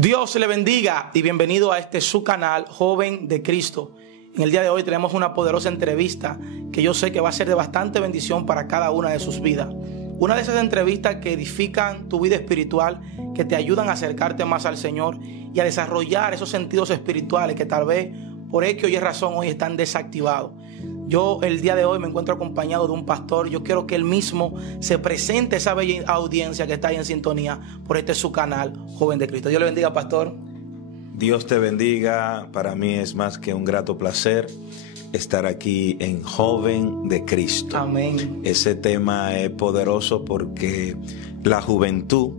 Dios le bendiga y bienvenido a este su canal Joven de Cristo. En el día de hoy tenemos una poderosa entrevista que yo sé que va a ser de bastante bendición para cada una de sus vidas. Una de esas entrevistas que edifican tu vida espiritual, que te ayudan a acercarte más al Señor y a desarrollar esos sentidos espirituales que tal vez por X o Y razón hoy están desactivados. Yo el día de hoy me encuentro acompañado de un pastor. Yo quiero que él mismo se presente a esa bella audiencia que está ahí en sintonía por este su canal Joven de Cristo. Dios le bendiga, pastor. Dios te bendiga. Para mí es más que un grato placer estar aquí en Joven de Cristo. Amén. Ese tema es poderoso porque la juventud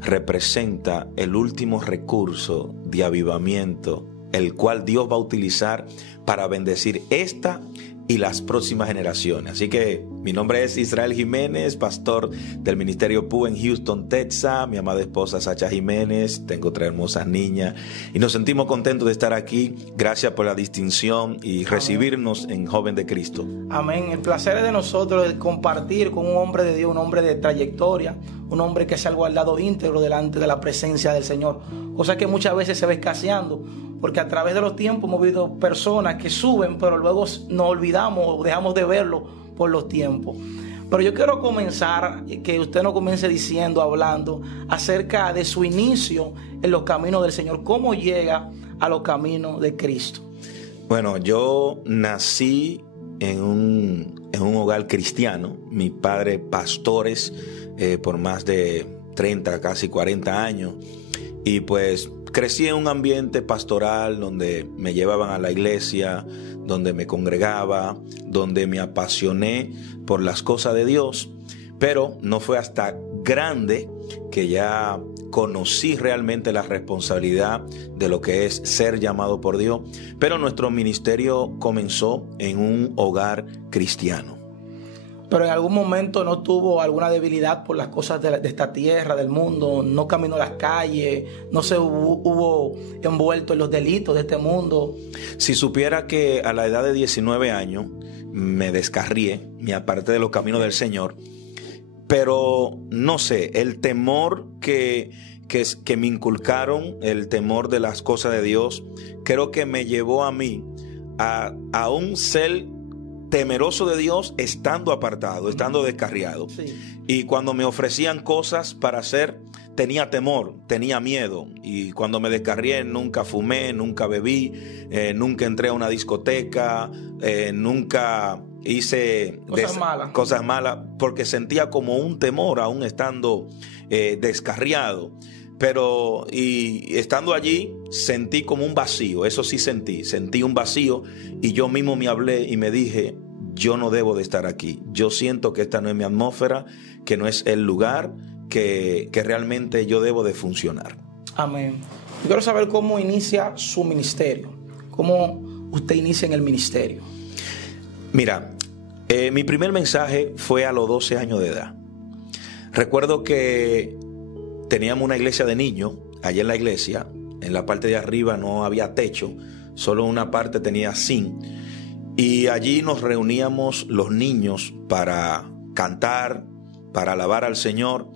representa el último recurso de avivamiento, el cual Dios va a utilizar para bendecir esta y las próximas generaciones. Así que mi nombre es Israel Jiménez, pastor del Ministerio PU en Houston, Texas. Mi amada esposa Sacha Jiménez, tengo 3 hermosas niñas y nos sentimos contentos de estar aquí. Gracias por la distinción y recibirnos en Joven de Cristo. Amén. El placer es de nosotros de compartir con un hombre de Dios, un hombre de trayectoria, un hombre que se ha guardado íntegro delante de la presencia del Señor, cosa que muchas veces se ve escaseando, porque a través de los tiempos hemos visto personas que suben, pero luego nos olvidamos o dejamos de verlo por los tiempos. Pero yo quiero comenzar, que usted nos comience diciendo, hablando acerca de su inicio en los caminos del Señor. ¿Cómo llega a los caminos de Cristo? Bueno, yo nací en un hogar cristiano. Mis padres pastores por más de 30, casi 40 años. Y pues crecí en un ambiente pastoral donde me llevaban a la iglesia, donde me congregaba, donde me apasioné por las cosas de Dios. Pero no fue hasta grande que ya conocí realmente la responsabilidad de lo que es ser llamado por Dios. Pero nuestro ministerio comenzó en un hogar cristiano. Pero en algún momento no tuvo alguna debilidad por las cosas de esta tierra, del mundo, no caminó las calles, no se hubo envuelto en los delitos de este mundo. Si supiera que a la edad de 19 años me descarrié, me aparté de los caminos del Señor, pero no sé, el temor que me inculcaron, el temor de las cosas de Dios, creo que me llevó a mí a un ser temeroso de Dios estando apartado, estando descarriado. Sí. Y cuando me ofrecían cosas para hacer, tenía temor, tenía miedo. Y cuando me descarrié, nunca fumé, nunca bebí, nunca entré a una discoteca, nunca hice cosas malas, porque sentía como un temor aún estando descarriado. Pero y estando allí sentí como un vacío, eso sí sentí un vacío, y yo mismo me hablé y me dije: yo no debo de estar aquí, yo siento que esta no es mi atmósfera, que no es el lugar que realmente yo debo de funcionar. Amén. Yo quiero saber cómo inicia su ministerio, cómo usted inicia en el ministerio. Mira, mi primer mensaje fue a los 12 años de edad. Recuerdo que teníamos una iglesia de niños. Allí en la iglesia, en la parte de arriba no había techo, solo una parte tenía zinc. Y allí nos reuníamos los niños para cantar, para alabar al Señor.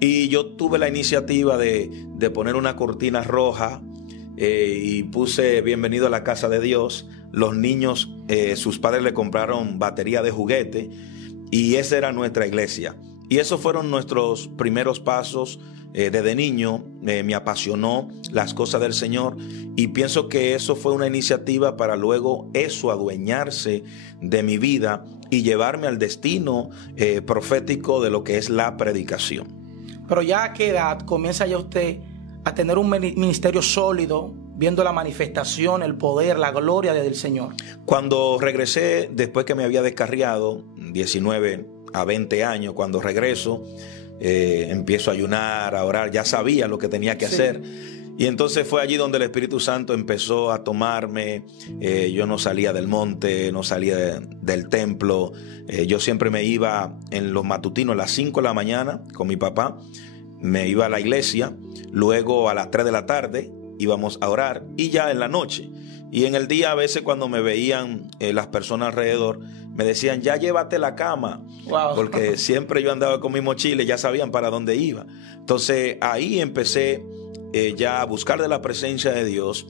Y yo tuve la iniciativa de poner una cortina roja y puse Bienvenido a la Casa de Dios. Los niños, sus padres le compraron batería de juguete y esa era nuestra iglesia. Y esos fueron nuestros primeros pasos. Desde niño me apasionó las cosas del Señor, y pienso que eso fue una iniciativa para luego eso adueñarse de mi vida y llevarme al destino profético de lo que es la predicación. Pero ya a qué edad comienza ya usted a tener un ministerio sólido, viendo la manifestación, el poder, la gloria del Señor? Cuando regresé, después que me había descarriado, 19 a 20 años, cuando regreso, empiezo a ayunar, a orar, ya sabía lo que tenía que hacer. Y entonces fue allí donde el Espíritu Santo empezó a tomarme. Yo no salía del monte, no salía del templo. Yo siempre me iba en los matutinos a las 5 de la mañana con mi papá. Me iba a la iglesia, luego a las 3 de la tarde íbamos a orar, y ya en la noche. Y en el día a veces cuando me veían las personas alrededor, me decían: ya llévate la cama. Wow. Porque siempre yo andaba con mi mochila y ya sabían para dónde iba. Entonces ahí empecé ya a buscar de la presencia de Dios,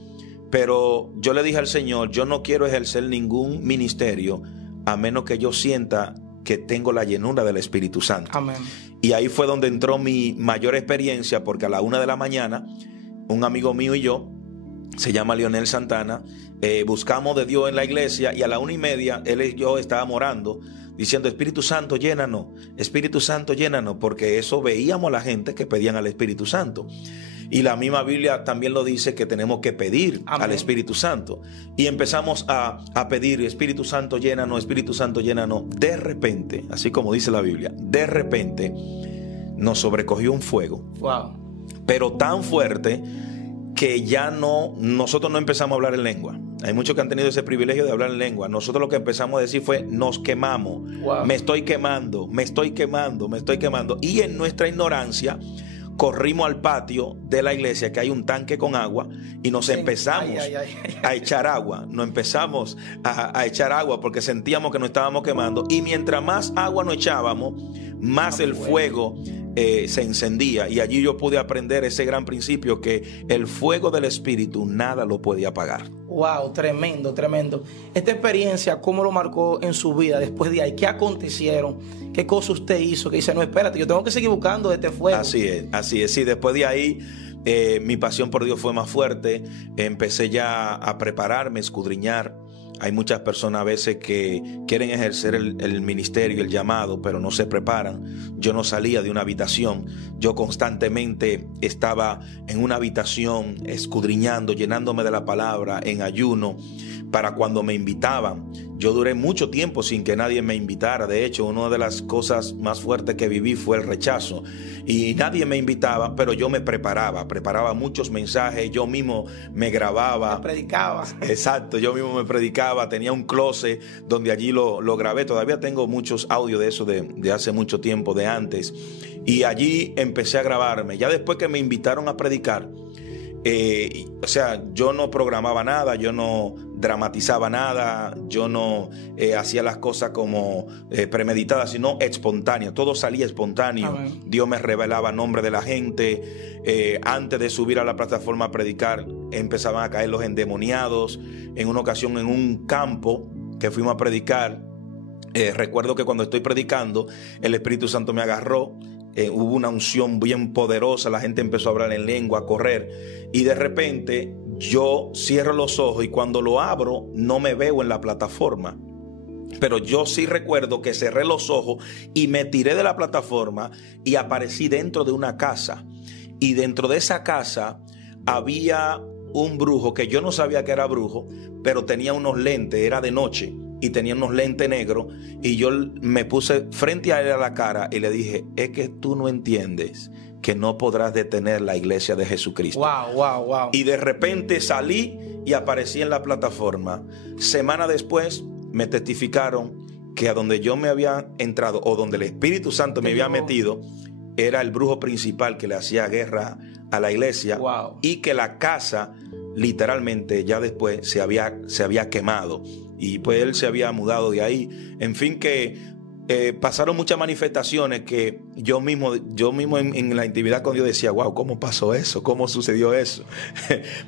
pero yo le dije al Señor, yo no quiero ejercer ningún ministerio a menos que yo sienta que tengo la llenura del Espíritu Santo. Amén. Y ahí fue donde entró mi mayor experiencia, porque a la 1 de la mañana, un amigo mío y yo, se llama Leonel Santana, buscamos de Dios en la iglesia, y a la 1:30 él y yo estábamos orando, diciendo, Espíritu Santo, llénanos, Espíritu Santo, llénanos, porque eso veíamos a la gente que pedían al Espíritu Santo. Y la misma Biblia también lo dice, que tenemos que pedir al Espíritu Santo. Y empezamos a pedir, Espíritu Santo, llénanos, Espíritu Santo, llénanos. De repente, así como dice la Biblia, de repente nos sobrecogió un fuego. Wow. Pero tan fuerte que ya nosotros no empezamos a hablar en lengua. Hay muchos que han tenido ese privilegio de hablar en lengua. Nosotros lo que empezamos a decir fue, nos quemamos. Wow. Me estoy quemando, me estoy quemando, me estoy quemando. Y en nuestra ignorancia corrimos al patio de la iglesia, que hay un tanque con agua, y nos empezamos a echar agua. Nos empezamos a echar agua porque sentíamos que nos estábamos quemando. Y mientras más agua nos echábamos, más el fuego se encendía. Y allí yo pude aprender ese gran principio, que el fuego del Espíritu nada lo puede apagar. Wow, tremendo, tremendo. Esta experiencia, ¿cómo lo marcó en su vida después de ahí? ¿Qué acontecieron? ¿Qué cosa usted hizo? Que dice, no, espérate, yo tengo que seguir buscando este fuego. Así es. Sí, después de ahí mi pasión por Dios fue más fuerte. Empecé ya a prepararme, escudriñar. Hay muchas personas a veces que quieren ejercer el ministerio, el llamado, pero no se preparan. Yo no salía de una habitación. Yo constantemente estaba en una habitación escudriñando, llenándome de la palabra, en ayuno, para cuando me invitaban. Yo duré mucho tiempo sin que nadie me invitara. De hecho, una de las cosas más fuertes que viví fue el rechazo. Y nadie me invitaba, pero yo me preparaba muchos mensajes. Yo mismo me grababa. Me predicaba. Exacto, yo mismo me predicaba. Tenía un closet donde allí lo grabé. Todavía tengo muchos audios de eso de hace mucho tiempo, de antes. Y allí empecé a grabarme. Ya después que me invitaron a predicar, o sea, yo no programaba nada, yo no dramatizaba nada, yo no hacía las cosas como premeditadas, sino espontáneas. Todo salía espontáneo. Amén. Dios me revelaba nombre de la gente. Antes de subir a la plataforma a predicar, empezaban a caer los endemoniados. En una ocasión, en un campo que fuimos a predicar, recuerdo que cuando estoy predicando, el Espíritu Santo me agarró. Hubo una unción bien poderosa, la gente empezó a hablar en lengua, a correr, y de repente yo cierro los ojos, y cuando lo abro no me veo en la plataforma, pero yo sí recuerdo que cerré los ojos y me tiré de la plataforma y aparecí dentro de una casa, y dentro de esa casa había un brujo que yo no sabía que era brujo, pero tenía unos lentes, era de noche, y tenía unos lentes negros, y yo me puse frente a él a la cara y le dije, es que tú no entiendes que no podrás detener la iglesia de Jesucristo. Wow. Y de repente salí y aparecí en la plataforma. Semana después me testificaron que a donde yo me había entrado, o donde el Espíritu Santo me había metido, era el brujo principal que le hacía guerra a la iglesia. Wow. Y que la casa literalmente ya después se había quemado, y pues él se había mudado de ahí. En fin, que pasaron muchas manifestaciones que yo mismo en la intimidad con Dios decía, wow, ¿cómo pasó eso? ¿Cómo sucedió eso?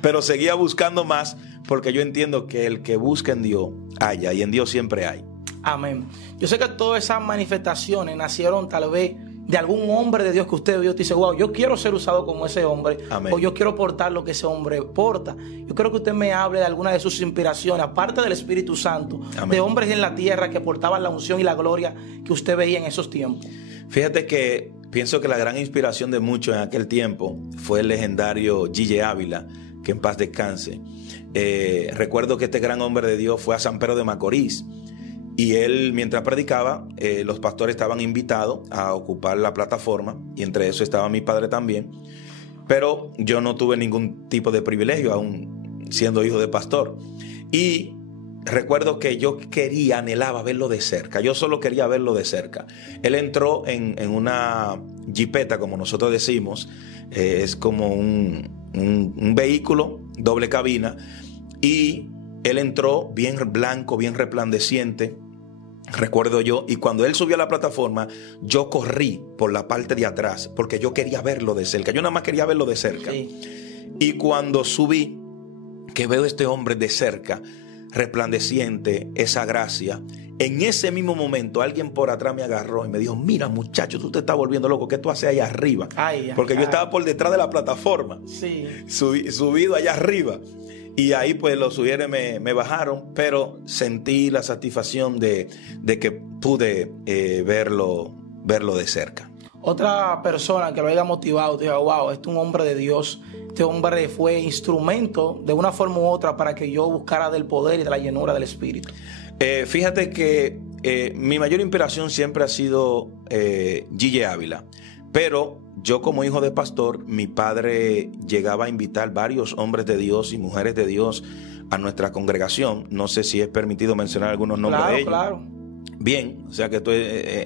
Pero seguía buscando más, porque yo entiendo que el que busca en Dios halla, y en Dios siempre hay. Amén. Yo sé que todas esas manifestaciones nacieron tal vez de algún hombre de Dios que usted vio y dice, wow, yo quiero ser usado como ese hombre. Amén. O yo quiero portar lo que ese hombre porta. Yo creo que usted me hable de alguna de sus inspiraciones, aparte del Espíritu Santo. Amén. De hombres en la tierra que portaban la unción y la gloria que usted veía en esos tiempos. Fíjate que pienso que la gran inspiración de muchos en aquel tiempo fue el legendario Gille Ávila, que en paz descanse. Recuerdo que este gran hombre de Dios fue a San Pedro de Macorís. Y él, mientras predicaba, los pastores estaban invitados a ocupar la plataforma, y entre eso estaba mi padre también. Pero yo no tuve ningún tipo de privilegio, aún siendo hijo de pastor. Y recuerdo que yo anhelaba verlo de cerca. Yo solo quería verlo de cerca. Él entró en una jipeta, como nosotros decimos. Es como un vehículo, doble cabina. Y él entró bien blanco, bien resplandeciente, recuerdo yo, y cuando él subió a la plataforma, yo corrí por la parte de atrás, porque yo quería verlo de cerca. Yo nada más quería verlo de cerca. Sí. Y cuando subí, que veo a este hombre de cerca, resplandeciente, esa gracia, en ese mismo momento alguien por atrás me agarró y me dijo: mira, muchacho, tú te estás volviendo loco, ¿qué tú haces allá arriba? Porque yo estaba por detrás de la plataforma, sí, subido allá arriba. Y ahí pues los sugieres me bajaron, pero sentí la satisfacción de que pude verlo de cerca. Otra persona que lo haya motivado, te diga: wow, este es un hombre de Dios, este hombre fue instrumento de una forma u otra para que yo buscara del poder y de la llenura del Espíritu. Fíjate que mi mayor inspiración siempre ha sido Gille Ávila, pero yo como hijo de pastor, mi padre llegaba a invitar varios hombres de Dios y mujeres de Dios a nuestra congregación. No sé si es permitido mencionar algunos nombres de ellos. Claro. Bien, o sea que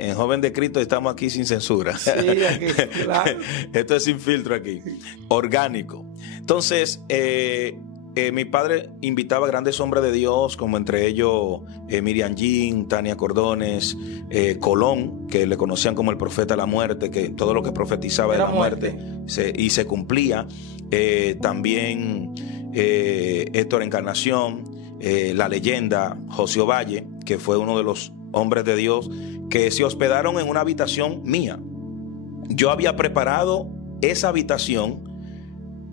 en Joven de Cristo estamos aquí sin censura. Sí, aquí, claro. Esto es sin filtro aquí, orgánico. Entonces, mi padre invitaba a grandes hombres de Dios, como entre ellos Miriam Jean, Tania Cordones, Colón, que le conocían como el profeta de la muerte, que todo lo que profetizaba de la muerte se cumplía. También Héctor Encarnación, la leyenda José Ovalle, que fue uno de los hombres de Dios que se hospedaron en una habitación mía. Yo había preparado esa habitación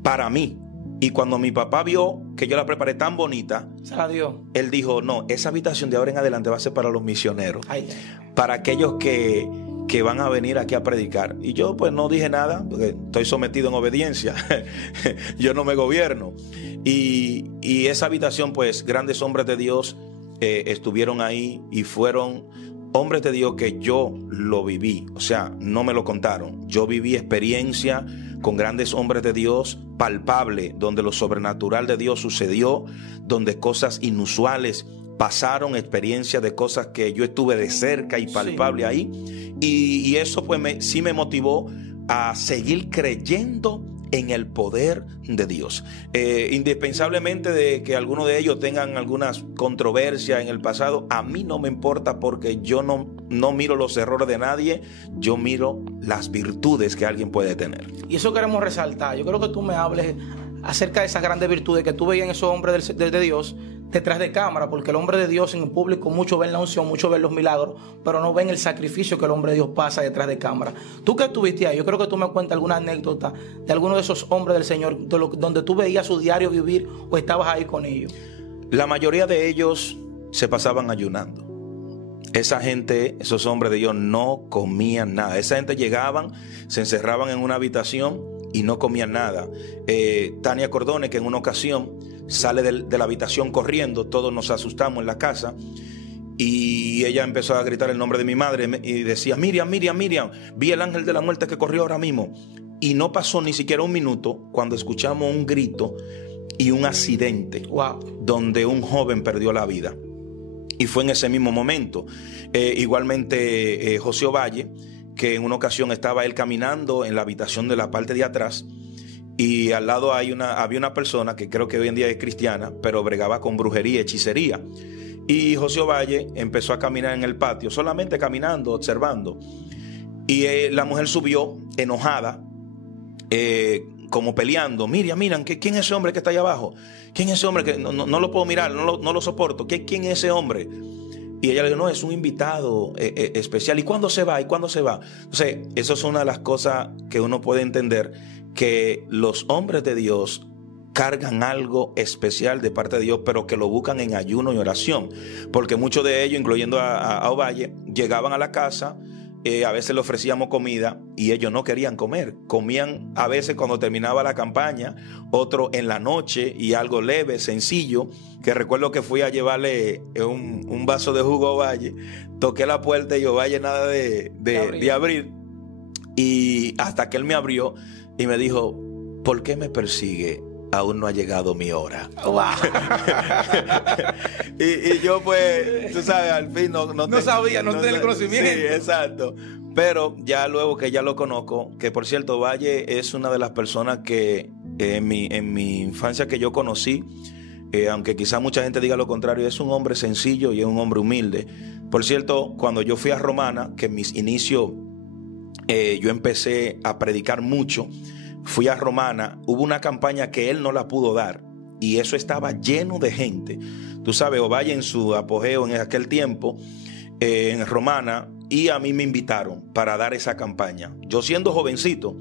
para mí. Y cuando mi papá vio que yo la preparé tan bonita, se la dio. Él dijo: no, esa habitación de ahora en adelante va a ser para los misioneros. Ay. Para aquellos que van a venir aquí a predicar. Y yo pues no dije nada, porque estoy sometido en obediencia. Yo no me gobierno. Y esa habitación, pues grandes hombres de Dios estuvieron ahí y fueron hombres de Dios que yo lo viví. O sea, no me lo contaron. Yo viví experiencia con grandes hombres de Dios, palpable, donde lo sobrenatural de Dios sucedió, donde cosas inusuales pasaron, experiencias de cosas que yo estuve de cerca y palpable ahí. Y eso pues sí me motivó a seguir creyendo en el poder de Dios. Indispensablemente de que algunos de ellos tengan algunas controversias en el pasado, a mí no me importa, porque yo no miro los errores de nadie, yo miro las virtudes que alguien puede tener. Y eso queremos resaltar. Yo creo que tú me hables acerca de esas grandes virtudes que tú veías en esos hombres de Dios detrás de cámara, porque el hombre de Dios en el público, muchos ven la unción, muchos ven los milagros, pero no ven el sacrificio que el hombre de Dios pasa detrás de cámara. Tú que estuviste ahí, yo creo que tú me cuentas alguna anécdota de alguno de esos hombres del Señor, donde tú veías su diario vivir o estabas ahí con ellos. La mayoría de ellos se pasaban ayunando. Esa gente, esos hombres de Dios, no comían nada. Esa gente llegaban, se encerraban en una habitación y no comían nada. Tania Cordones, que en una ocasión sale de la habitación corriendo, todos nos asustamos en la casa, y ella empezó a gritar el nombre de mi madre y decía: Miriam, Miriam, Miriam, vi el ángel de la muerte que corrió ahora mismo. Y no pasó ni siquiera un minuto cuando escuchamos un grito y un accidente, donde un joven perdió la vida. Y fue en ese mismo momento. Igualmente José Ovalle, que en una ocasión estaba él caminando en la habitación de la parte de atrás, y al lado había una persona que creo que hoy en día es cristiana, pero bregaba con brujería, hechicería. Y José Ovalle empezó a caminar en el patio, solamente caminando, observando. Y la mujer subió enojada, como peleando: Miriam, ¿quién es ese hombre que está allá abajo? ¿Quién es ese hombre que no lo puedo mirar, no lo soporto? ¿Quién es ese hombre? Y ella le dijo: no, es un invitado especial. ¿Y cuándo se va? Entonces, eso es una de las cosas que uno puede entender, que los hombres de Dios cargan algo especial de parte de Dios, pero que lo buscan en ayuno y oración. Porque muchos de ellos, incluyendo a Ovalle, llegaban a la casa, a veces le ofrecíamos comida y ellos no querían comer. Comían a veces cuando terminaba la campaña, otro en la noche, y algo leve, sencillo, que recuerdo que fui a llevarle un vaso de jugo a Ovalle, toqué la puerta y Ovalle nada de abrir, y hasta que él me abrió y me dijo: ¿por qué me persigue? Aún no ha llegado mi hora. Wow. y yo pues, tú sabes, al fin no sabía, no tenía el conocimiento. Sí, exacto. Pero ya luego que ya lo conozco, que por cierto, Valle es una de las personas que en mi infancia que yo conocí, aunque quizá mucha gente diga lo contrario, es un hombre sencillo y es un hombre humilde. Por cierto, cuando yo fui a Romana, que en mis inicios yo empecé a predicar mucho, fui a Romana, hubo una campaña que él no la pudo dar y eso estaba lleno de gente. Tú sabes, Ovalle en su apogeo en aquel tiempo, en Romana, y a mí me invitaron para dar esa campaña. Yo siendo jovencito,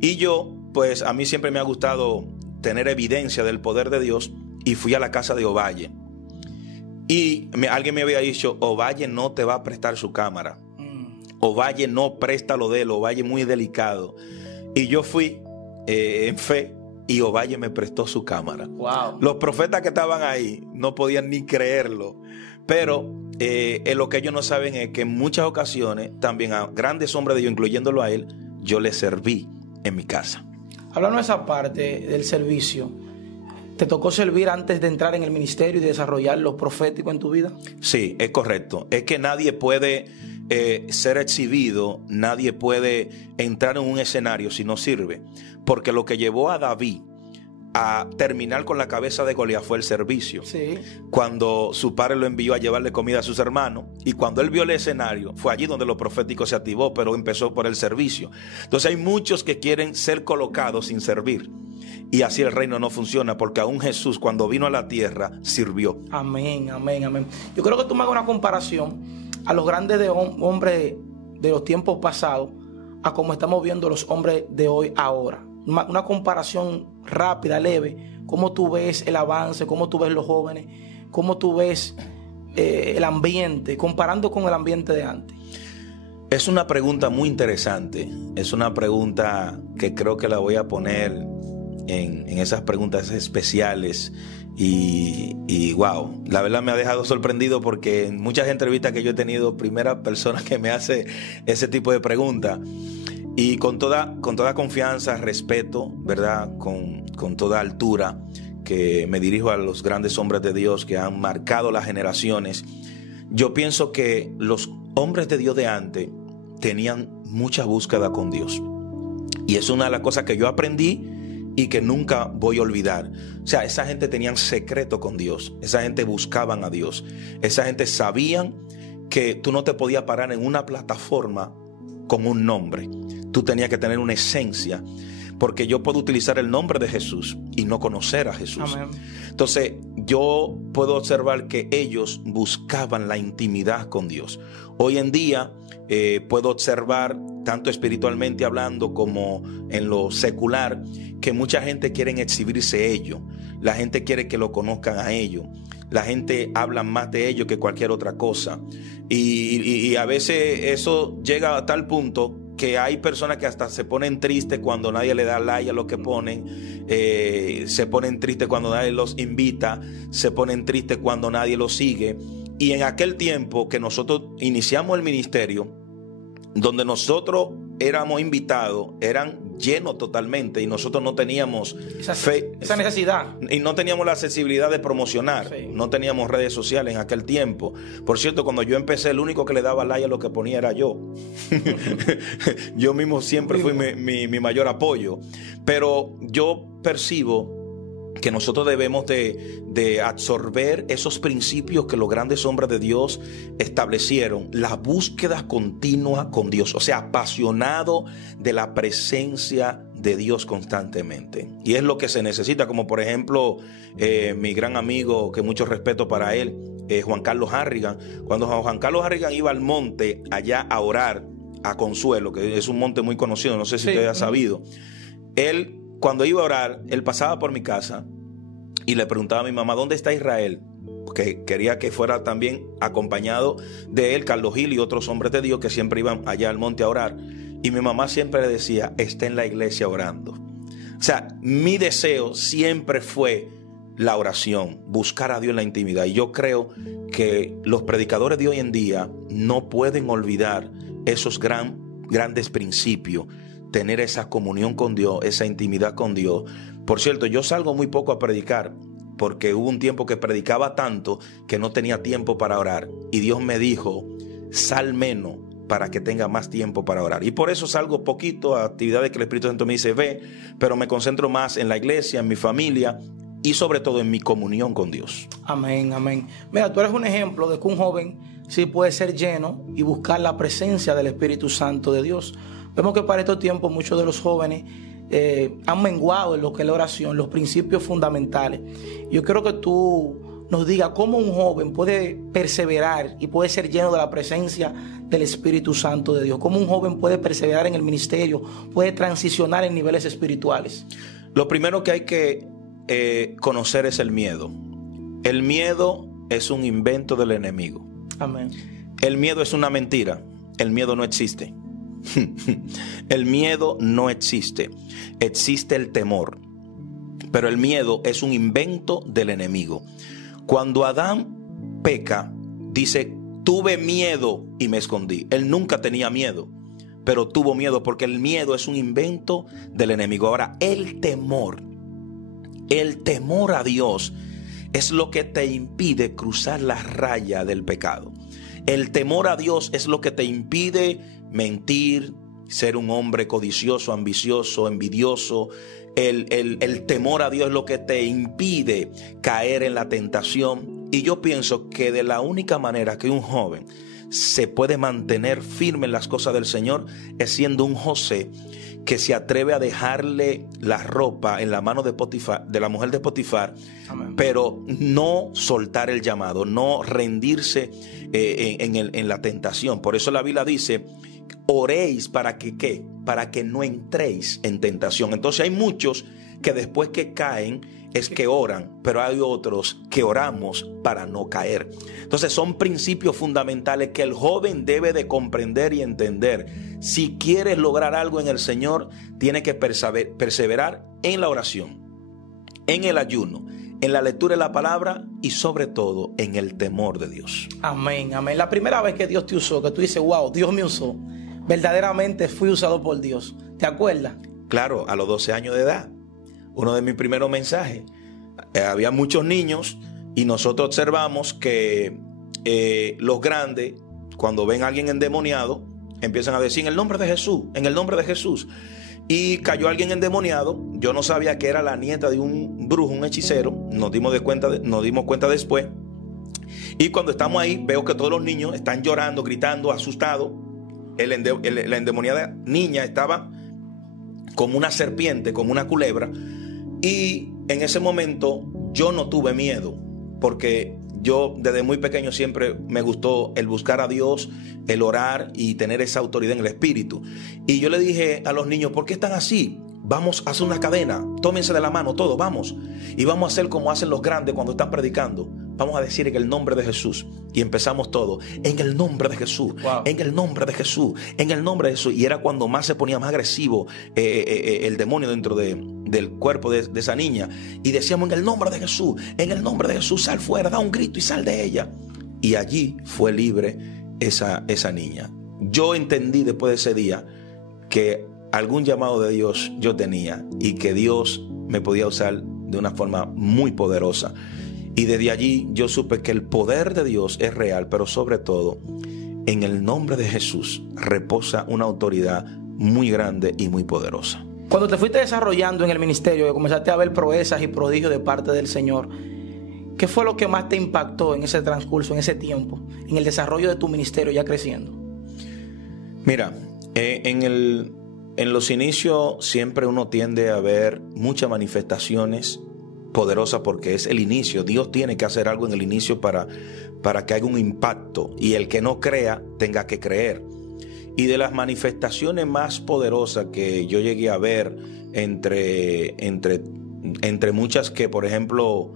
y yo, pues a mí siempre me ha gustado tener evidencia del poder de Dios, y fui a la casa de Ovalle. Y alguien me había dicho, Ovalle no te va a prestar su cámara. Ovalle no presta lo de él, Ovalle muy delicado. Y yo fui en fe y Ovalle me prestó su cámara. Wow. Los profetas que estaban ahí no podían ni creerlo. Pero lo que ellos no saben es que en muchas ocasiones también a grandes hombres de Dios, incluyéndolo a él, yo le serví en mi casa. Hablando de esa parte del servicio, ¿te tocó servir antes de entrar en el ministerio y desarrollar lo profético en tu vida? Sí, es correcto. Es que nadie puede ser exhibido, nadie puede entrar en un escenario si no sirve. Porque lo que llevó a David a terminar con la cabeza de Goliat fue el servicio. Sí. Cuando su padre lo envió a llevarle comida a sus hermanos, y cuando él vio el escenario, fue allí donde lo profético se activó, pero empezó por el servicio. Entonces hay muchos que quieren ser colocados sin servir. Y así el reino no funciona, porque aún Jesús, cuando vino a la tierra, sirvió. Amén, amén, amén. Yo creo que tú me hagas una comparación a los grandes hombres de los tiempos pasados a cómo estamos viendo los hombres de hoy ahora. Una comparación rápida, leve. Cómo tú ves el avance, cómo tú ves los jóvenes, cómo tú ves el ambiente, comparando con el ambiente de antes. Es una pregunta muy interesante. Es una pregunta que creo que la voy a poner en esas preguntas especiales y wow, la verdad me ha dejado sorprendido, porque en muchas entrevistas que yo he tenido, primera persona que me hace ese tipo de preguntas, y con toda confianza, respeto, ¿verdad? Con toda altura, que me dirijo a los grandes hombres de Dios que han marcado las generaciones. Yo pienso que los hombres de Dios de antes tenían mucha búsqueda con Dios, y es una de las cosas que yo aprendí y que nunca voy a olvidar. O sea, esa gente tenían secreto con Dios, esa gente buscaban a Dios, esa gente sabían que tú no te podías parar en una plataforma con un nombre, tú tenías que tener una esencia, porque yo puedo utilizar el nombre de Jesús y no conocer a Jesús. Amén. Entonces yo puedo observar que ellos buscaban la intimidad con Dios. Hoy en día puedo observar, tanto espiritualmente hablando como en lo secular, que mucha gente quiere exhibirse ellos. La gente quiere que lo conozcan a ellos. La gente habla más de ellos que cualquier otra cosa. Y a veces eso llega a tal punto que hay personas que hasta se ponen tristes cuando nadie le da like a lo que ponen, se ponen tristes cuando nadie los invita, se ponen tristes cuando nadie los sigue. Y en aquel tiempo que nosotros iniciamos el ministerio, donde nosotros éramos invitados, eran llenos totalmente, y nosotros no teníamos esa necesidad. Y no teníamos la accesibilidad de promocionar. Sí. No teníamos redes sociales en aquel tiempo. Por cierto, cuando yo empecé, el único que le daba like a lo que ponía era yo. Yo mismo siempre fui mi mayor apoyo. Pero yo percibo que nosotros debemos de absorber esos principios que los grandes hombres de Dios establecieron. La búsqueda continua con Dios, o sea, apasionado de la presencia de Dios constantemente. Y es lo que se necesita, como por ejemplo mi gran amigo, que mucho respeto para él, Juan Carlos Harrigan. Cuando Juan Carlos Harrigan iba al monte allá a orar a Consuelo, que es un monte muy conocido, no sé si usted ha sabido, él, cuando iba a orar, él pasaba por mi casa y le preguntaba a mi mamá, ¿dónde está Israel? Porque quería que fuera también acompañado de él, Carlos Gil y otros hombres de Dios que siempre iban allá al monte a orar. Y mi mamá siempre le decía, está en la iglesia orando. O sea, mi deseo siempre fue la oración, buscar a Dios en la intimidad. Y yo creo que los predicadores de hoy en día no pueden olvidar esos grandes principios, tener esa comunión con Dios, esa intimidad con Dios. Por cierto, yo salgo muy poco a predicar, porque hubo un tiempo que predicaba tanto que no tenía tiempo para orar. Y Dios me dijo, sal menos para que tenga más tiempo para orar. Y por eso salgo poquito a actividades que el Espíritu Santo me dice, ve, pero me concentro más en la iglesia, en mi familia y sobre todo en mi comunión con Dios. Amén, amén. Mira, tú eres un ejemplo de que un joven sí puede ser lleno y buscar la presencia del Espíritu Santo de Dios. Vemos que para estos tiempos muchos de los jóvenes han menguado en lo que es la oración, los principios fundamentales. Yo quiero que tú nos digas cómo un joven puede perseverar y puede ser lleno de la presencia del Espíritu Santo de Dios. Cómo un joven puede perseverar en el ministerio, puede transicionar en niveles espirituales. Lo primero que hay que conocer es el miedo. El miedo es un invento del enemigo. Amén. El miedo es una mentira. El miedo no existe. El miedo no existe. Existe el temor. Pero el miedo es un invento del enemigo. Cuando Adán peca, dice, tuve miedo y me escondí. Él nunca tenía miedo, pero tuvo miedo porque el miedo es un invento del enemigo. Ahora, el temor a Dios es lo que te impide cruzar la raya del pecado. El temor a Dios es lo que te impide mentir, ser un hombre codicioso, ambicioso, envidioso. El temor a Dios es lo que te impide caer en la tentación. Y yo pienso que de la única manera que un joven se puede mantener firme en las cosas del Señor es siendo un José que se atreve a dejarle la ropa en la mano de Potifar, de la mujer de Potifar. Amén. Pero no soltar el llamado, no rendirse en la tentación. Por eso la Biblia dice, oréis para que ¿qué? Para que no entréis en tentación. Entonces hay muchos que después que caen es que oran, pero hay otros que oramos para no caer. Entonces son principios fundamentales que el joven debe de comprender y entender. Si quieres lograr algo en el Señor, tiene que perseverar en la oración, en el ayuno, en la lectura de la palabra y sobre todo en el temor de Dios. Amén, amén. La primera vez que Dios te usó, que tú dices, wow, Dios me usó, verdaderamente fui usado por Dios. ¿Te acuerdas? Claro, a los 12 años de edad. Uno de mis primeros mensajes. Había muchos niños y nosotros observamos que los grandes, cuando ven a alguien endemoniado, empiezan a decir en el nombre de Jesús, en el nombre de Jesús. Y cayó alguien endemoniado. Yo no sabía que era la nieta de un brujo, un hechicero. Nos dimos cuenta después. Y cuando estamos ahí, veo que todos los niños están llorando, gritando, asustados. La endemoniada niña estaba como una serpiente, como una culebra. Y en ese momento yo no tuve miedo, porque yo desde muy pequeño siempre me gustó el buscar a Dios, el orar y tener esa autoridad en el espíritu. Y yo le dije a los niños, ¿por qué están así? Vamos a hacer una cadena, tómense de la mano todos, vamos. Y vamos a hacer como hacen los grandes cuando están predicando. Vamos a decir en el nombre de Jesús. Y empezamos todo, en el nombre de Jesús, wow. En el nombre de Jesús, en el nombre de Jesús. Y era cuando más se ponía más agresivo el demonio dentro del cuerpo de esa niña. Y decíamos, en el nombre de Jesús, sal fuera, da un grito y sal de ella. Y allí fue libre esa niña. Yo entendí después de ese día que algún llamado de Dios yo tenía y que Dios me podía usar de una forma muy poderosa. Y desde allí yo supe que el poder de Dios es real, pero sobre todo en el nombre de Jesús reposa una autoridad muy grande y muy poderosa. Cuando te fuiste desarrollando en el ministerio y comenzaste a ver proezas y prodigios de parte del Señor, ¿qué fue lo que más te impactó en ese transcurso, en ese tiempo, en el desarrollo de tu ministerio ya creciendo? Mira, en los inicios siempre uno tiende a ver muchas manifestaciones poderosa porque es el inicio. Dios tiene que hacer algo en el inicio para que haya un impacto y el que no crea tenga que creer. Y de las manifestaciones más poderosas que yo llegué a ver entre muchas que, por ejemplo,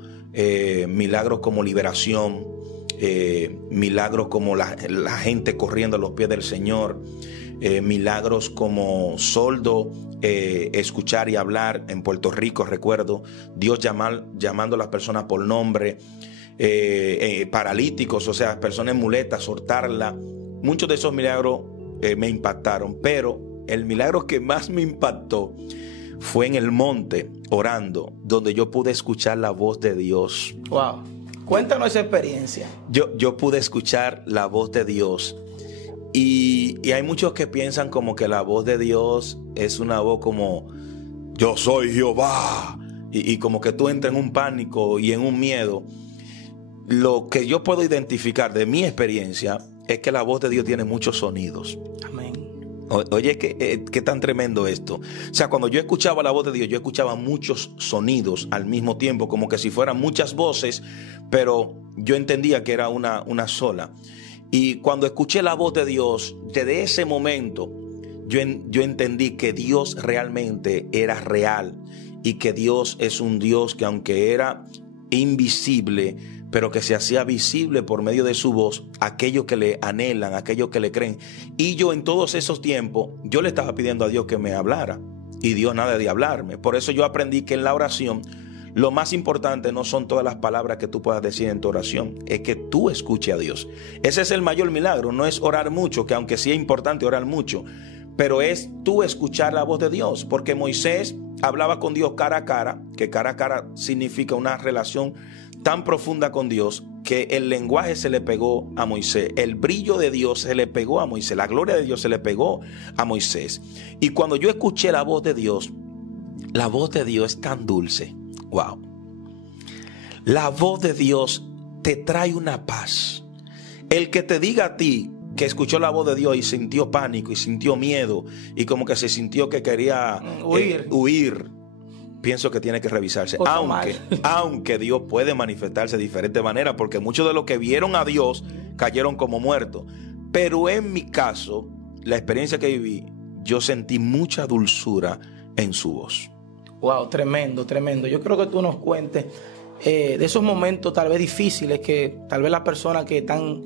milagros como liberación, milagros como la gente corriendo a los pies del Señor, milagros como soldo, escuchar y hablar. En Puerto Rico recuerdo Dios llamando a las personas por nombre, paralíticos, o sea, personas en muletas, soltarla. Muchos de esos milagros me impactaron, pero el milagro que más me impactó fue en el monte orando, donde yo pude escuchar la voz de Dios. Wow, cuéntanos esa experiencia. Yo pude escuchar la voz de Dios. Y hay muchos que piensan como que la voz de Dios es una voz como yo soy Jehová, y como que tú entras en un pánico y en un miedo. Lo que yo puedo identificar de mi experiencia es que la voz de Dios tiene muchos sonidos. Amén. Oye, qué tan tremendo esto. O sea, cuando yo escuchaba la voz de Dios, yo escuchaba muchos sonidos al mismo tiempo, como que si fueran muchas voces, pero yo entendía que era una sola. Y cuando escuché la voz de Dios, desde ese momento, yo entendí que Dios realmente era real y que Dios es un Dios que, aunque era invisible, pero que se hacía visible por medio de su voz, aquellos que le anhelan, aquellos que le creen. Y yo en todos esos tiempos, yo le estaba pidiendo a Dios que me hablara, y Dios nada de hablarme. Por eso yo aprendí que en la oración, lo más importante no son todas las palabras que tú puedas decir en tu oración, es que tú escuches a Dios. Ese es el mayor milagro, no es orar mucho, que aunque sí es importante orar mucho, pero es tú escuchar la voz de Dios, porque Moisés hablaba con Dios cara a cara, que cara a cara significa una relación tan profunda con Dios, que el lenguaje se le pegó a Moisés, el brillo de Dios se le pegó a Moisés, la gloria de Dios se le pegó a Moisés. Y cuando yo escuché la voz de Dios es tan dulce. Wow. La voz de Dios te trae una paz. El que te diga a ti que escuchó la voz de Dios y sintió pánico y sintió miedo y como que se sintió que quería huir, pienso que tiene que revisarse. Aunque Dios puede manifestarse de diferentes maneras, porque muchos de los que vieron a Dios cayeron como muertos. Pero en mi caso, la experiencia que viví, yo sentí mucha dulzura en su voz. Wow, tremendo, tremendo. Yo creo que tú nos cuentes de esos momentos tal vez difíciles que tal vez las personas que están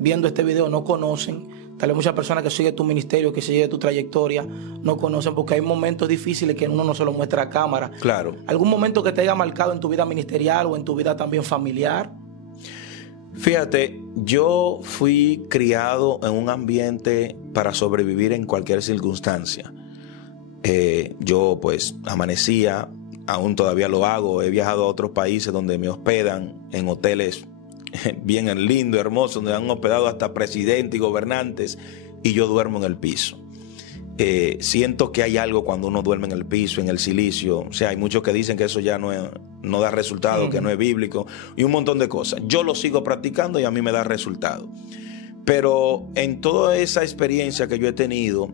viendo este video no conocen. Tal vez muchas personas que siguen tu ministerio, que siguen tu trayectoria, no conocen, porque hay momentos difíciles que uno no se lo muestra a cámara. Claro. ¿Algún momento que te haya marcado en tu vida ministerial o en tu vida también familiar? Fíjate, yo fui criado en un ambiente para sobrevivir en cualquier circunstancia. Yo pues amanecía, aún todavía lo hago, he viajado a otros países donde me hospedan en hoteles bien lindo, hermoso, donde han hospedado hasta presidentes y gobernantes, y yo duermo en el piso. Siento que hay algo cuando uno duerme en el piso, en el silicio. O sea, hay muchos que dicen que eso ya no da resultado, que no es bíblico, y un montón de cosas. Yo lo sigo practicando y a mí me da resultado. Pero en toda esa experiencia que yo he tenido,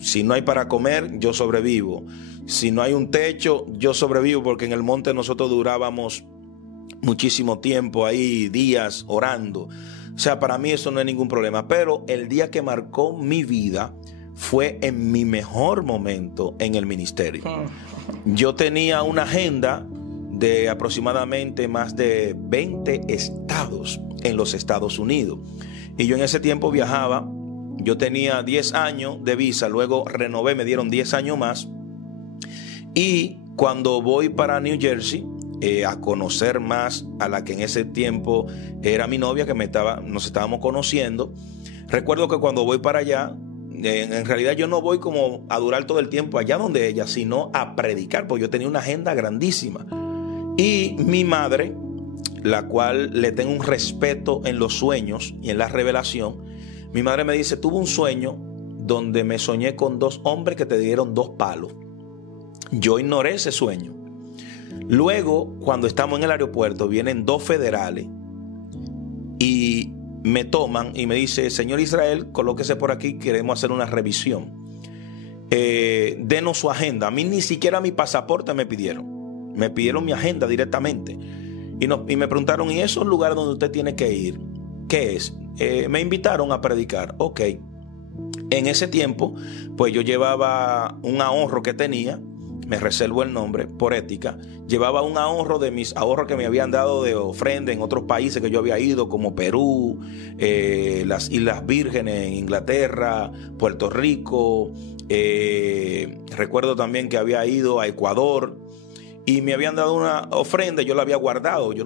si no hay para comer, yo sobrevivo. Si no hay un techo, yo sobrevivo, porque en el monte nosotros durábamos muchísimo tiempo ahí, días orando. O sea, para mí eso no es ningún problema. Pero el día que marcó mi vida fue en mi mejor momento en el ministerio. Yo tenía una agenda de aproximadamente más de 20 estados en los Estados Unidos. Y yo en ese tiempo viajaba. Yo tenía 10 años de visa, luego renové, me dieron 10 años más. Y cuando voy para New Jersey, a conocer más a la que en ese tiempo era mi novia, que nos estábamos conociendo, recuerdo que cuando voy para allá, en realidad yo no voy como a durar todo el tiempo allá donde ella, sino a predicar, porque yo tenía una agenda grandísima. Y mi madre, la cual le tengo un respeto en los sueños y en la revelación, mi madre me dice: tuve un sueño donde me soñé con 2 hombres que te dieron 2 palos. Yo ignoré ese sueño. Luego, cuando estamos en el aeropuerto, vienen 2 federales y me toman y me dice: señor Israel, colóquese por aquí, queremos hacer una revisión. Denos su agenda. A mí ni siquiera mi pasaporte me pidieron. Me pidieron mi agenda directamente. Y me preguntaron: ¿y esos lugares donde usted tiene que ir? ¿Qué es? Me invitaron a predicar. Ok. En ese tiempo, pues yo llevaba un ahorro que tenía. Me reservo el nombre por ética. Llevaba un ahorro de mis ahorros que me habían dado de ofrenda en otros países que yo había ido, como Perú, las Islas Vírgenes en Inglaterra, Puerto Rico. Recuerdo también que había ido a Ecuador y me habían dado una ofrenda. Yo la había guardado. Yo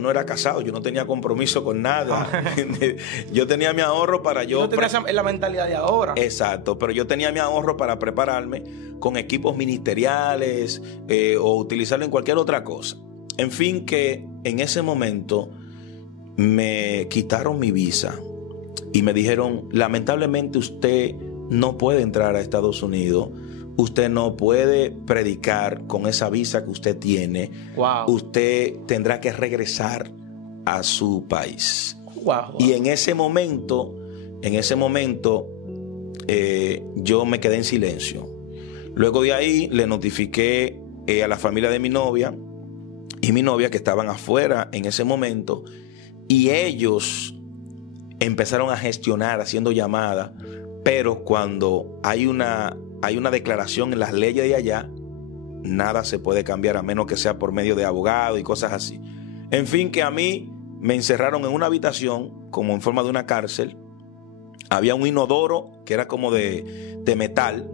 no era casado, yo no tenía compromiso con nada. Yo tenía mi ahorro para yo... No tenías la mentalidad de ahora. Exacto, pero yo tenía mi ahorro para prepararme con equipos ministeriales o utilizarlo en cualquier otra cosa. En fin, que en ese momento me quitaron mi visa y me dijeron: lamentablemente usted no puede entrar a Estados Unidos. Usted no puede predicar con esa visa que usted tiene. Wow. Usted tendrá que regresar a su país. Wow. Y en ese momento, yo me quedé en silencio. Luego de ahí le notifiqué a la familia de mi novia y mi novia, que estaban afuera en ese momento, y ellos empezaron a gestionar haciendo llamadas, pero cuando hay una declaración en las leyes de allá, nada se puede cambiar a menos que sea por medio de abogado y cosas así. En fin, que a mí me encerraron en una habitación como en forma de una cárcel. Había un inodoro que era como de metal.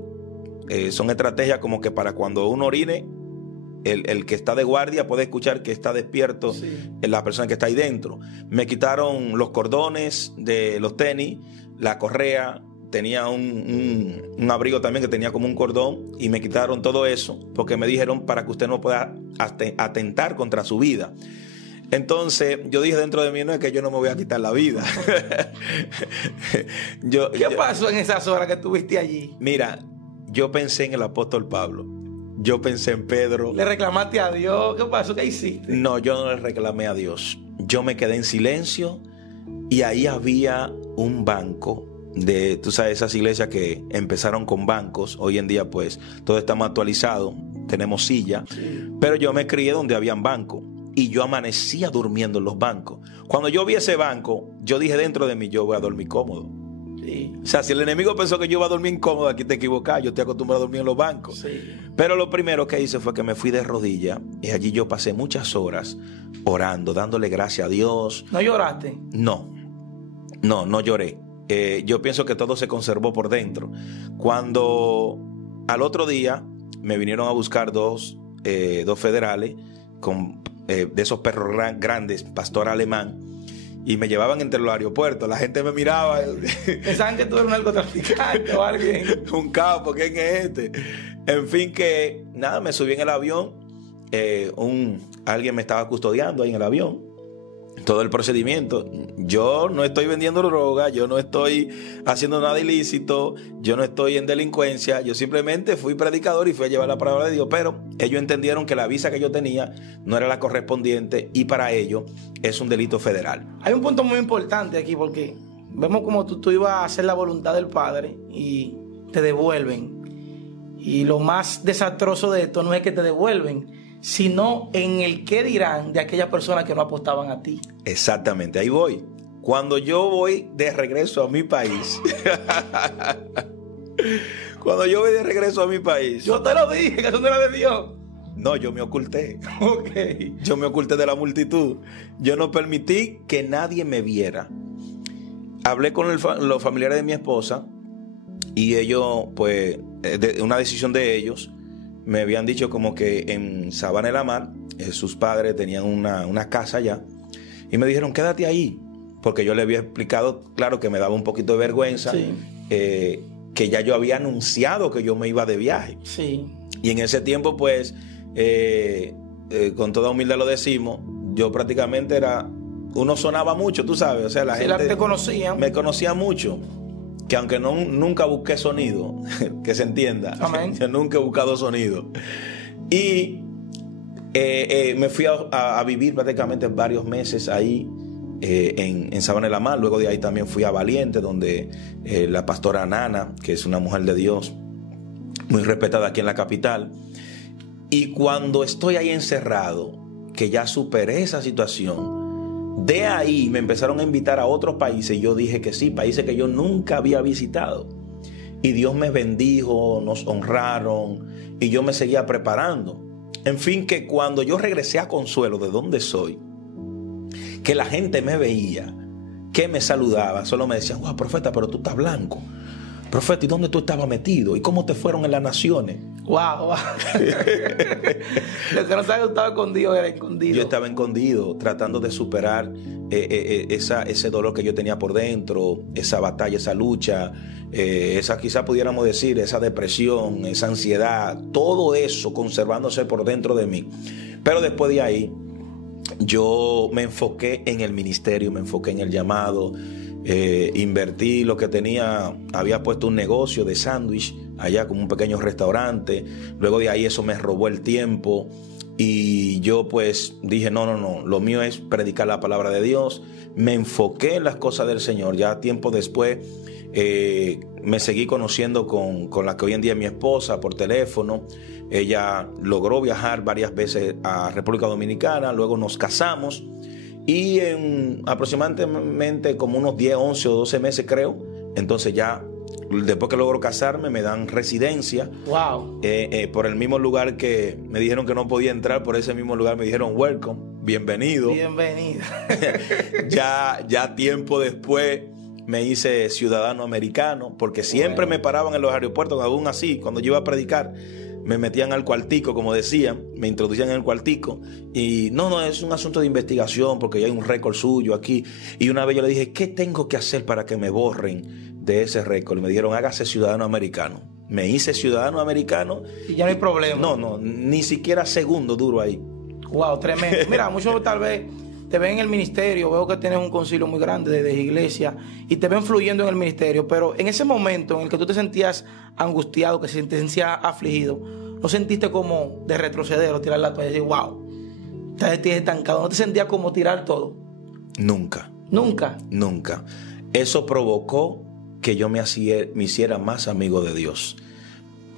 Son estrategias como que para cuando uno orine, el que está de guardia puede escuchar que está despierto, sí, la persona que está ahí dentro. Me quitaron los cordones de los tenis, la correa, tenía un abrigo también que tenía como un cordón, y me quitaron todo eso porque me dijeron para que usted no pueda atentar contra su vida. Entonces yo dije dentro de mí, no es que yo no me voy a quitar la vida. ¿Qué pasó en esas horas que estuviste allí? Mira, yo pensé en el apóstol Pablo. Yo pensé en Pedro. ¿Le reclamaste a Dios? ¿Qué pasó? ¿Qué hiciste? No, yo no le reclamé a Dios. Yo me quedé en silencio y ahí había un banco de, tú sabes, esas iglesias que empezaron con bancos. Hoy en día pues todo está más actualizado, tenemos silla, sí, pero yo me crié donde habían bancos y yo amanecía durmiendo en los bancos. Cuando yo vi ese banco, yo dije dentro de mí, yo voy a dormir cómodo. Sí. O sea, si el enemigo pensó que yo iba a dormir incómodo, aquí te equivocas. Yo estoy acostumbrado a dormir en los bancos. Sí. Pero lo primero que hice fue que me fui de rodillas y allí yo pasé muchas horas orando, dándole gracias a Dios. ¿No lloraste? No lloré. Yo pienso que todo se conservó por dentro. Cuando al otro día me vinieron a buscar dos federales de esos perros grandes, pastor alemán, y me llevaban entre los aeropuertos. La gente me miraba. Pensaban que tú eras un narcotraficante o alguien. Un capo, ¿quién es este? En fin, que nada, me subí en el avión. Alguien me estaba custodiando ahí en el avión. Todo el procedimiento. Yo no estoy vendiendo droga, yo no estoy haciendo nada ilícito, yo no estoy en delincuencia. Yo simplemente fui predicador y fui a llevar la palabra de Dios. Pero ellos entendieron que la visa que yo tenía no era la correspondiente y para ellos es un delito federal. Hay un punto muy importante aquí porque vemos como tú ibas a hacer la voluntad del Padre y te devuelven. Y lo más desastroso de esto no es que te devuelven, sino en el qué dirán de aquellas personas que no apostaban a ti. Exactamente, ahí voy. Cuando yo voy de regreso a mi país, yo te lo dije, que eso no era de Dios. No, yo me oculté. Okay. Yo me oculté de la multitud. Yo no permití que nadie me viera. Hablé con los familiares de mi esposa y ellos, pues, una decisión de ellos, me habían dicho como que en Sabana de la Mar, sus padres tenían una casa allá, y me dijeron, quédate ahí, porque yo le había explicado, claro, que me daba un poquito de vergüenza, sí, que ya yo había anunciado que yo me iba de viaje. Sí. Y en ese tiempo, pues, con toda humildad lo decimos, yo prácticamente uno sonaba mucho, tú sabes, o sea, la gente te conocía. Me conocía mucho. Que aunque nunca busqué sonido, que se entienda. Amén. Yo nunca he buscado sonido. Y me fui a vivir prácticamente varios meses ahí en Sabana de la Mar. Luego de ahí también fui a Valiente, donde la pastora Nana, que es una mujer de Dios, muy respetada aquí en la capital. Y cuando estoy ahí encerrado, que ya superé esa situación, de ahí me empezaron a invitar a otros países y yo dije que sí, países que yo nunca había visitado. Y Dios me bendijo, nos honraron y yo me seguía preparando. En fin, que cuando yo regresé a Consuelo, de donde soy, que la gente me veía, que me saludaba, solo me decían, wow, profeta, pero tú estás blanco. Profeta, ¿y dónde tú estabas metido? ¿Y cómo te fueron en las naciones? Wow. Lo que no sabes, estaba escondido, era escondido. Yo estaba escondido, tratando de superar ese dolor que yo tenía por dentro, esa batalla, esa lucha, esa, quizá pudiéramos decir, esa depresión, esa ansiedad, todo eso conservándose por dentro de mí. Pero después de ahí, yo me enfoqué en el ministerio, me enfoqué en el llamado. Invertí lo que tenía, había puesto un negocio de sándwich allá como un pequeño restaurante. Luego de ahí eso me robó el tiempo. Y yo pues dije, no, lo mío es predicar la palabra de Dios. Me enfoqué en las cosas del Señor. Ya tiempo después me seguí conociendo con la que hoy en día es mi esposa por teléfono. Ella logró viajar varias veces a República Dominicana, luego nos casamos y en aproximadamente como unos 10, 11 o 12 meses creo, entonces ya después que logro casarme me dan residencia. Wow. Por el mismo lugar que me dijeron que no podía entrar, por ese mismo lugar me dijeron welcome, bienvenido. Bienvenido. ya tiempo después me hice ciudadano americano, porque siempre me paraban en los aeropuertos, aún así, cuando yo iba a predicar, me metían al cuartico, como decían, me introducían en el cuartico, y no, es un asunto de investigación, porque ya hay un récord suyo aquí. Y una vez yo le dije, ¿qué tengo que hacer para que me borren de ese récord? Y me dijeron, hágase ciudadano americano. Me hice ciudadano americano. Y ya no hay problema. No, ni siquiera segundo duro ahí. Wow, tremendo. Mira, muchos tal vez te ven en el ministerio, veo que tienes un concilio muy grande de iglesia y te ven fluyendo en el ministerio, pero en ese momento en el que tú te sentías angustiado, que te sentías afligido, ¿no sentiste como de retroceder o tirar la toalla y decir, wow, estás estancado? ¿No te sentías como tirar todo? Nunca. Eso provocó que yo me hiciera más amigo de Dios.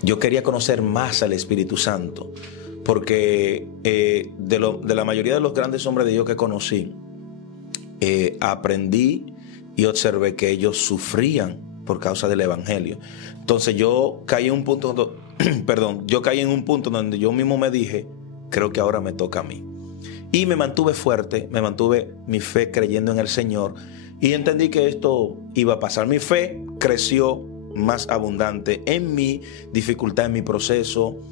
Yo quería conocer más al Espíritu Santo. Porque de la mayoría de los grandes hombres de Dios que conocí, aprendí y observé que ellos sufrían por causa del Evangelio. Entonces yo caí en un punto, donde yo mismo me dije, creo que ahora me toca a mí. Y me mantuve fuerte, me mantuve mi fe creyendo en el Señor y entendí que esto iba a pasar. Mi fe creció más abundante en mi dificultad, en mi proceso.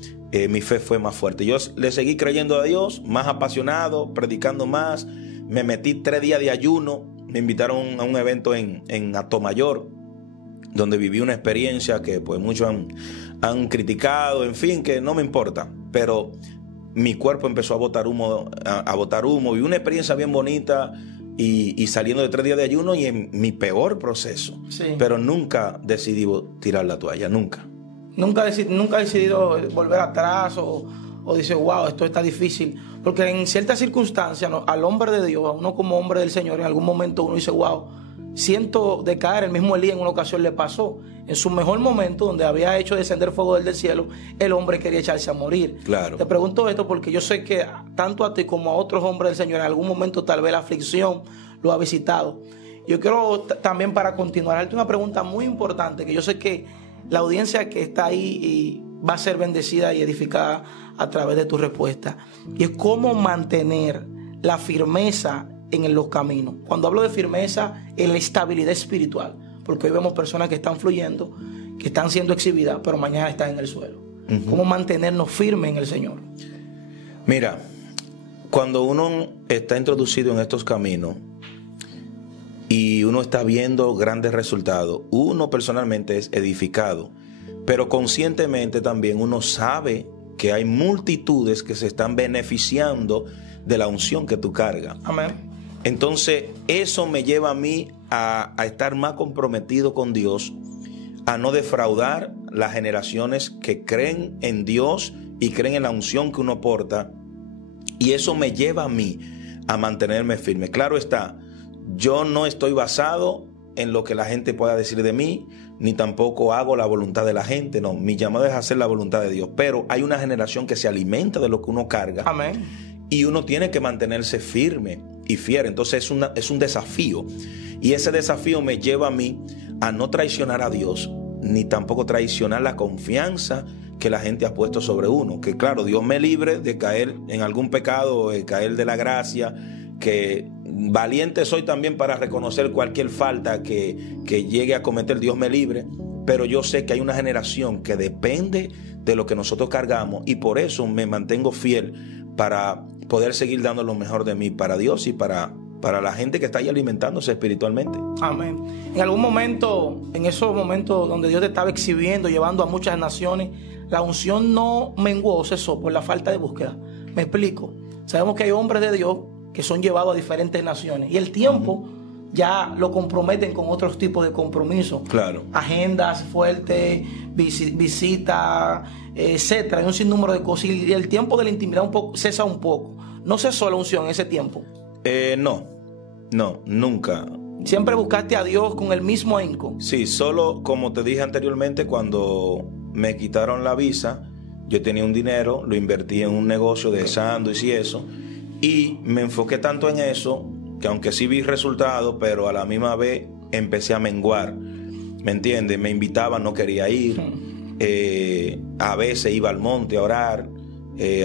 Mi fe fue más fuerte. Yo le seguí creyendo a Dios, más apasionado, predicando más. Me metí 3 días de ayuno. Me invitaron a un evento en Atomayor, donde viví una experiencia que pues muchos han criticado, en fin, que no me importa. Pero mi cuerpo empezó a botar humo, y una experiencia bien bonita. Y saliendo de 3 días de ayuno y en mi peor proceso. Sí. Pero nunca decidí tirar la toalla, nunca. Nunca he decidido volver atrás o dice, wow, esto está difícil. Porque en ciertas circunstancias, ¿no?, al hombre de Dios, a uno como hombre del Señor, en algún momento uno dice, wow, siento decaer. El mismo Elías en una ocasión le pasó. En su mejor momento, donde había hecho descender fuego del cielo, el hombre quería echarse a morir. Claro. Te pregunto esto porque yo sé que tanto a ti como a otros hombres del Señor, en algún momento tal vez la aflicción lo ha visitado. Yo quiero también, para continuar, darte una pregunta muy importante, que yo sé que la audiencia que está ahí y va a ser bendecida y edificada a través de tu respuesta. Y es cómo mantener la firmeza en los caminos. Cuando hablo de firmeza, en la estabilidad espiritual. Porque hoy vemos personas que están fluyendo, que están siendo exhibidas, pero mañana están en el suelo. Uh-huh. ¿Cómo mantenernos firmes en el Señor? Mira, cuando uno está introducido en estos caminos y uno está viendo grandes resultados, uno personalmente es edificado, pero conscientemente también uno sabe que hay multitudes que se están beneficiando de la unción que tú cargas. Amén. Entonces eso me lleva a mí a estar más comprometido con Dios, a no defraudar las generaciones que creen en Dios y creen en la unción que uno porta, y eso me lleva a mí a mantenerme firme. Claro está, yo no estoy basado en lo que la gente pueda decir de mí, ni tampoco hago la voluntad de la gente. No, mi llamado es hacer la voluntad de Dios. Pero hay una generación que se alimenta de lo que uno carga. Amén. Y uno tiene que mantenerse firme y fiel. Entonces es un desafío. Y ese desafío me lleva a mí a no traicionar a Dios, ni tampoco traicionar la confianza que la gente ha puesto sobre uno. Que claro, Dios me libre de caer en algún pecado, de caer de la gracia, que valiente soy también para reconocer cualquier falta que llegue a cometer. Dios me libre, pero yo sé que hay una generación que depende de lo que nosotros cargamos, y por eso me mantengo fiel para poder seguir dando lo mejor de mí para Dios y para la gente que está ahí alimentándose espiritualmente. Amén. En algún momento, en esos momentos donde Dios te estaba exhibiendo, llevando a muchas naciones, la unción no menguó o cesó por la falta de búsqueda. Me explico. Sabemos que hay hombres de Dios que son llevados a diferentes naciones, y el tiempo ya lo comprometen con otros tipos de compromisos. Claro. Agendas fuertes, visitas, etcétera. Hay un sinnúmero de cosas y el tiempo de la intimidad cesa un poco. ¿No cesó la unción en ese tiempo? No, nunca. ¿Siempre buscaste a Dios con el mismo ahínco? Sí, solo como te dije anteriormente, cuando me quitaron la visa, yo tenía un dinero, lo invertí en un negocio de sándwich y eso, y me enfoqué tanto en eso, que aunque sí vi resultados, pero a la misma vez empecé a menguar, ¿me entiendes? Me invitaban, no quería ir, a veces iba al monte a orar,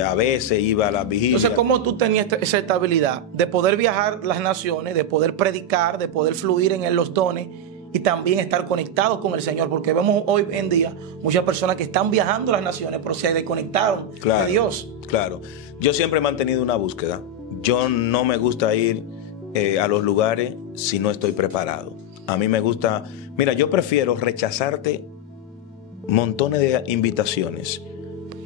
a veces iba a las vigilias. Entonces, ¿cómo tú tenías esa estabilidad de poder viajar las naciones, de poder predicar, de poder fluir en los dones y también estar conectados con el Señor? Porque vemos hoy en día muchas personas que están viajando a las naciones, pero se desconectaron de Dios. Claro. Yo siempre he mantenido una búsqueda. Yo no me gusta ir a los lugares si no estoy preparado. A mí me gusta... Mira, yo prefiero rechazarte montones de invitaciones,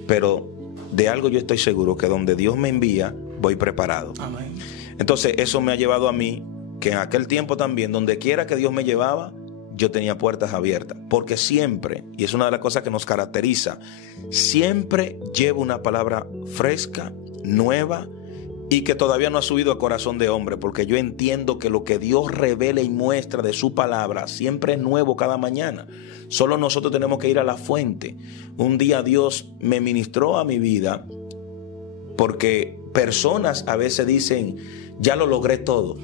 pero de algo yo estoy seguro, que donde Dios me envía, voy preparado. Amén. Entonces, eso me ha llevado a mí, que en aquel tiempo también, donde quiera que Dios me llevaba, yo tenía puertas abiertas. Porque siempre, y es una de las cosas que nos caracteriza, siempre llevo una palabra fresca, nueva, y que todavía no ha subido a corazón de hombre, porque yo entiendo que lo que Dios revela y muestra de su palabra siempre es nuevo cada mañana. Solo nosotros tenemos que ir a la fuente. Un día Dios me ministró a mi vida, porque personas a veces dicen, ya lo logré todo.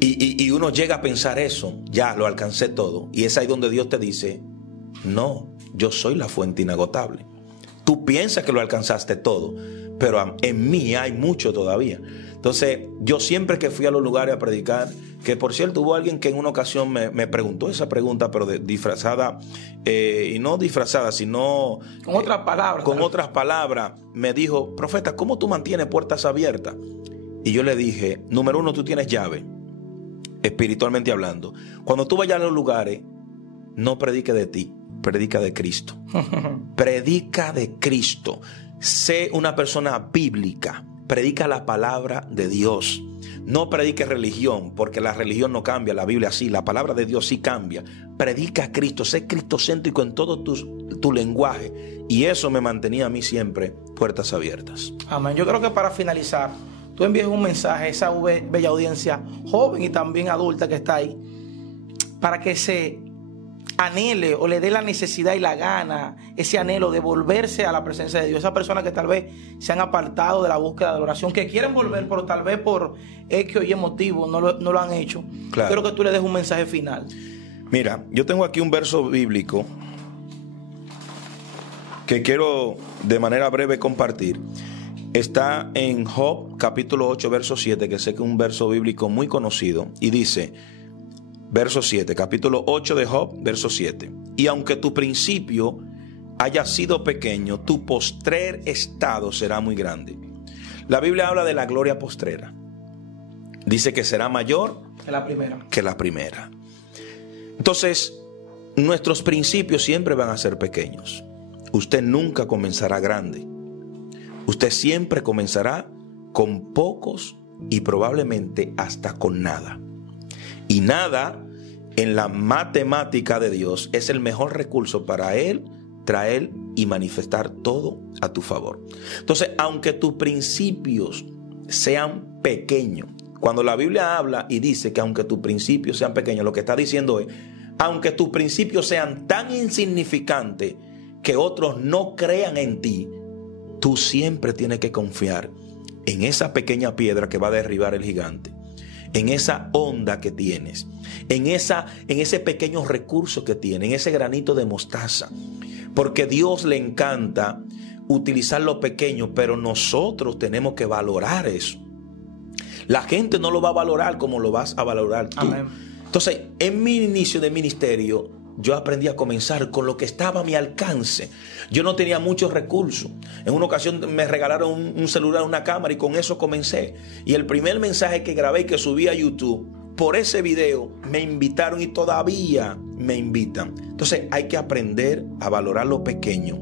Y uno llega a pensar eso, ya lo alcancé todo. Y es ahí donde Dios te dice, no, yo soy la fuente inagotable. Tú piensas que lo alcanzaste todo, pero en mí hay mucho todavía. Entonces, yo siempre que fui a los lugares a predicar, que por cierto hubo alguien que en una ocasión me preguntó esa pregunta, pero disfrazada, y no disfrazada, sino... Con otras palabras. Con otras palabras, me dijo, profeta, ¿cómo tú mantienes puertas abiertas? Y yo le dije, número uno, tú tienes llave, espiritualmente hablando. Cuando tú vayas a los lugares, no predique de ti, predica de Cristo. Predica de Cristo. Sé una persona bíblica. Predica la palabra de Dios. No predique religión, porque la religión no cambia, la Biblia sí, la palabra de Dios sí cambia. Predica a Cristo, sé cristocéntrico en todo tu lenguaje. Y eso me mantenía a mí siempre puertas abiertas. Amén. Yo creo que para finalizar, tú envíes un mensaje a esa bella audiencia joven y también adulta que está ahí, para que se anhele o le dé la necesidad y la gana, ese anhelo de volverse a la presencia de Dios. Esas personas que tal vez se han apartado de la búsqueda de la oración, que quieren volver, pero tal vez por X y motivo no lo han hecho. Claro. Quiero que tú le des un mensaje final. Mira, yo tengo aquí un verso bíblico que quiero de manera breve compartir. Está en Job capítulo 8 verso 7, que sé que es un verso bíblico muy conocido, y dice, verso 7, capítulo 8 de Job, verso 7. Y aunque tu principio haya sido pequeño, tu postrer estado será muy grande. La Biblia habla de la gloria postrera. Dice que será mayor que la primera. Entonces, nuestros principios siempre van a ser pequeños. Usted nunca comenzará grande. Usted siempre comenzará con pocos y probablemente hasta con nada. Y nada en la matemática de Dios es el mejor recurso para Él traer y manifestar todo a tu favor. Entonces, aunque tus principios sean pequeños, cuando la Biblia habla y dice que aunque tus principios sean pequeños, lo que está diciendo es, aunque tus principios sean tan insignificantes que otros no crean en ti, tú siempre tienes que confiar en esa pequeña piedra que va a derribar el gigante, en esa onda que tienes, en ese pequeño recurso que tienes, en ese granito de mostaza. Porque a Dios le encanta utilizar lo pequeño, pero nosotros tenemos que valorar eso. La gente no lo va a valorar como lo vas a valorar tú. Amén. Entonces, en mi inicio de ministerio, yo aprendí a comenzar con lo que estaba a mi alcance. Yo no tenía muchos recursos. En una ocasión me regalaron un celular, una cámara, y con eso comencé. Y el primer mensaje que grabé y que subí a YouTube, por ese video me invitaron y todavía me invitan. Entonces hay que aprender a valorar lo pequeño.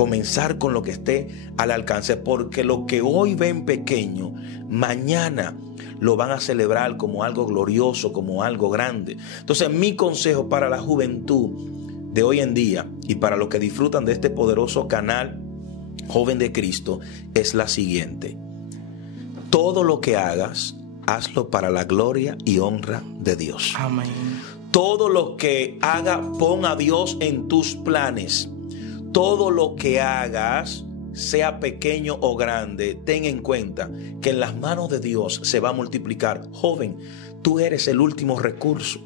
comenzar con lo que esté al alcance, porque lo que hoy ven pequeño, mañana lo van a celebrar como algo glorioso, como algo grande. Entonces, mi consejo para la juventud de hoy en día y para los que disfrutan de este poderoso canal Joven de Cristo es la siguiente: todo lo que hagas, hazlo para la gloria y honra de Dios. Amén. Todo lo que hagas, pon a Dios en tus planes. Todo lo que hagas, sea pequeño o grande, ten en cuenta que en las manos de Dios se va a multiplicar. Joven, tú eres el último recurso.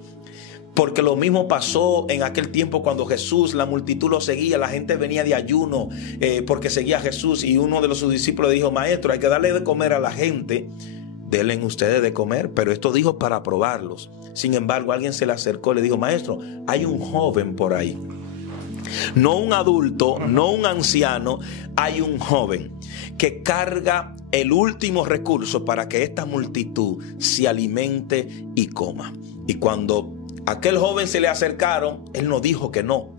Porque lo mismo pasó en aquel tiempo cuando Jesús, la multitud lo seguía, la gente venía de ayuno porque seguía a Jesús, y uno de sus discípulos dijo: maestro, hay que darle de comer a la gente. Denle ustedes de comer. Pero esto dijo para probarlos. Sin embargo, alguien se le acercó y le dijo: maestro, hay un joven por ahí. No un adulto, no un anciano, hay un joven que carga el último recurso para que esta multitud se alimente y coma. Y cuando aquel joven se le acercaron, él no dijo que no.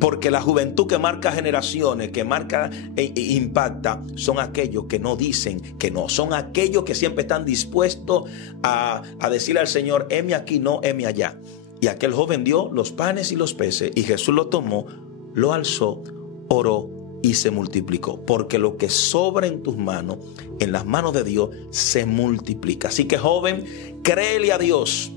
Porque la juventud que marca generaciones, que marca e impacta, son aquellos que no dicen que no. Son aquellos que siempre están dispuestos a decirle al Señor: heme aquí, no heme allá. Y aquel joven dio los panes y los peces, y Jesús lo tomó, lo alzó, oró y se multiplicó. Porque lo que sobra en tus manos, en las manos de Dios, se multiplica. Así que, joven, créele a Dios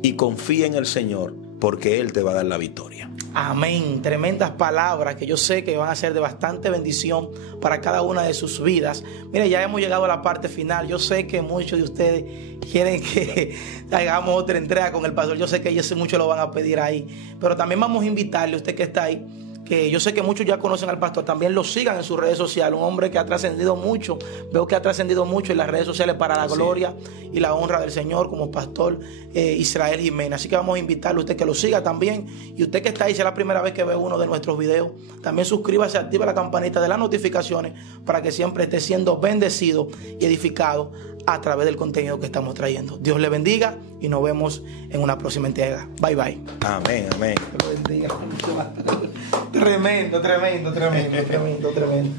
y confía en el Señor, porque Él te va a dar la victoria. Amén. Tremendas palabras que yo sé que van a ser de bastante bendición para cada una de sus vidas. Mire, ya hemos llegado a la parte final. Yo sé que muchos de ustedes quieren que hagamos otra entrega con el pastor. Yo sé que ellos muchos lo van a pedir ahí. Pero también vamos a invitarle a usted que está ahí, que yo sé que muchos ya conocen al pastor, también lo sigan en sus redes sociales. Un hombre que ha trascendido mucho, veo que ha trascendido mucho en las redes sociales para la gloria y la honra del Señor, como pastor Israel Jiménez. Así que vamos a invitarle a usted que lo siga también. Y usted que está ahí, si es la primera vez que ve uno de nuestros videos, también suscríbase, activa la campanita de las notificaciones para que siempre esté siendo bendecido y edificado a través del contenido que estamos trayendo. Dios le bendiga y nos vemos en una próxima entrega. Bye bye. Amén, amén. Dios lo bendiga. Tremendo, tremendo, tremendo, tremendo, tremendo.